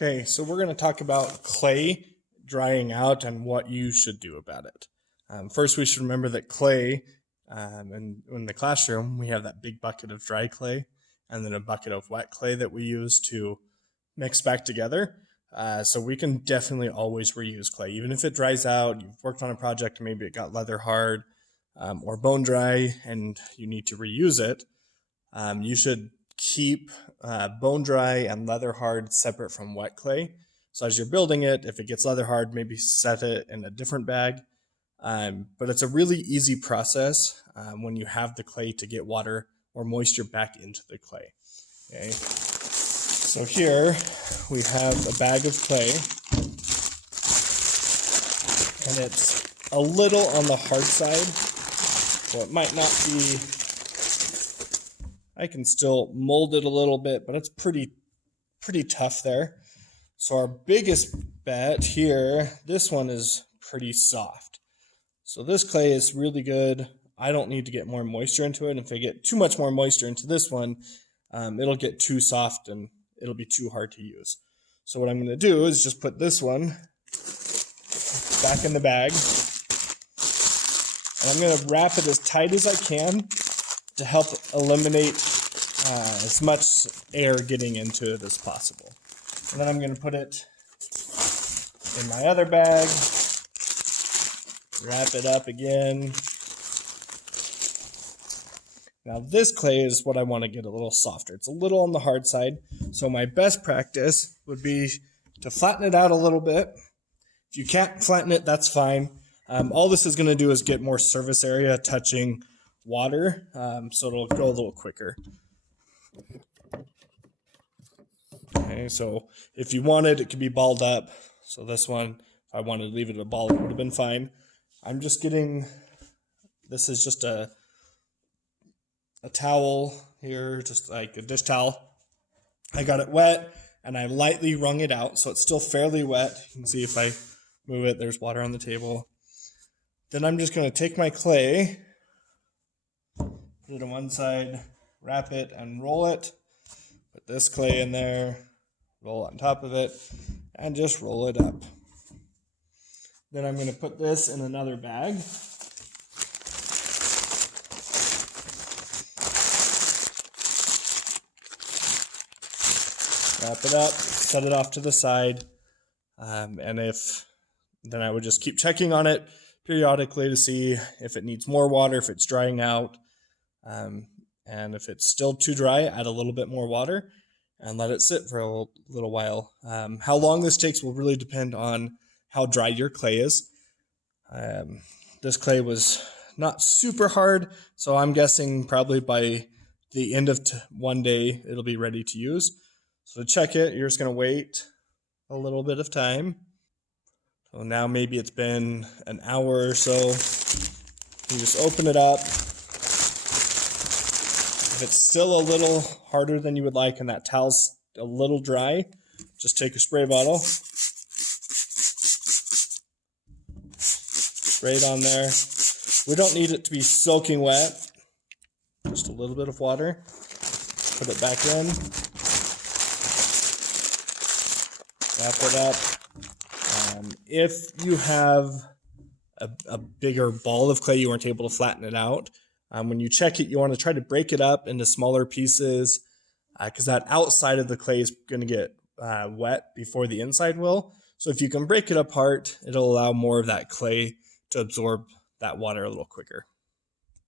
Okay, so we're going to talk about clay drying out and what you should do about it. First, we should remember that clay, and in the classroom, we have that big bucket of dry clay and then a bucket of wet clay that we use to mix back together. So we can definitely always reuse clay, even if it dries out, you've worked on a project, maybe it got leather hard or bone dry and you need to reuse it. You should keep bone dry and leather hard separate from wet clay. So as you're building it, if it gets leather hard, maybe set it in a different bag. But it's a really easy process when you have the clay to get water or moisture back into the clay. Okay. So here we have a bag of clay, and it's a little on the hard side, so it might not be. I can still mold it a little bit, but it's pretty tough there. So our biggest bet here, this one is pretty soft. So this clay is really good. I don't need to get more moisture into it. If I get too much more moisture into this one, it'll get too soft and it'll be too hard to use. So what I'm going to do is just put this one back in the bag. And I'm going to wrap it as tight as I can to help eliminate as much air getting into it as possible. And then I'm going to put it in my other bag, wrap it up again. Now this clay is what I want to get a little softer. It's a little on the hard side, so my best practice would be to flatten it out a little bit. If you can't flatten it, that's fine. All this is going to do is get more surface area touching water, so it'll go a little quicker. Okay, so if you wanted, it could be balled up. So this one, if I wanted to leave it a ball, it would have been fine. I'm just getting, this is just a towel here, just like a dish towel. I got it wet and I lightly wrung it out, so it's still fairly wet. You can see if I move it, there's water on the table. Then I'm just going to take my clay, put it on one side, wrap it and roll it. Put this clay in there, roll on top of it, and just roll it up. Then I'm going to put this in another bag. Wrap it up, set it off to the side, and then I would just keep checking on it periodically to see if it needs more water, if it's drying out, and if it's still too dry, add a little bit more water and let it sit for a little while. How long this takes will really depend on how dry your clay is. This clay was not super hard, so I'm guessing probably by the end of one day, it'll be ready to use. So to check it, you're just going to wait a little bit of time. So now maybe it's been an hour or so. You just open it up. If it's still a little harder than you would like and that towel's a little dry, just take a spray bottle, spray it on there. We don't need it to be soaking wet, just a little bit of water. Put it back in, wrap it up. If you have a bigger ball of clay, you weren't able to flatten it out, when you check it, you want to try to break it up into smaller pieces because that outside of the clay is going to get wet before the inside will. So if you can break it apart, it'll allow more of that clay to absorb that water a little quicker.